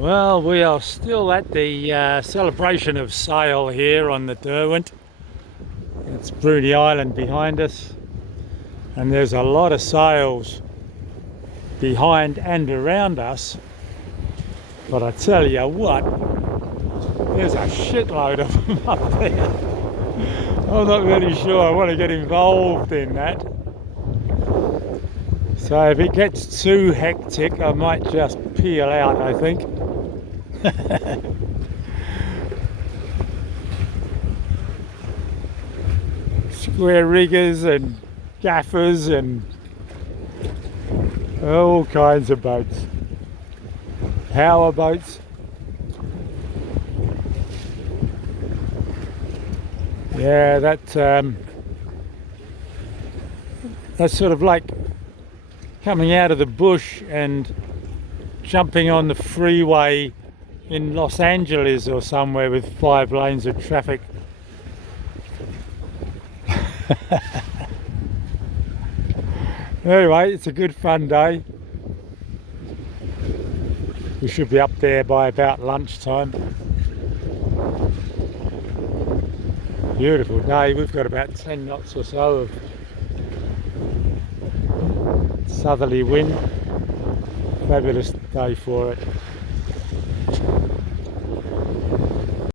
Well, we are still at the celebration of sail here on the Derwent. It's Bruny Island behind us, and there's a lot of sails behind and around us. But I tell you what, there's a shitload of them up there. I'm not really sure I want to get involved in that. So if it gets too hectic, I might just peel out, I think. Square riggers and gaffers and all kinds of boats. Power boats. Yeah, that's sort of like coming out of the bush and jumping on the freeway in Los Angeles or somewhere with 5 lanes of traffic. Anyway, it's a good fun day. We should be up there by about lunchtime. Beautiful day. We've got about 10 knots or so of southerly wind. Fabulous day for it.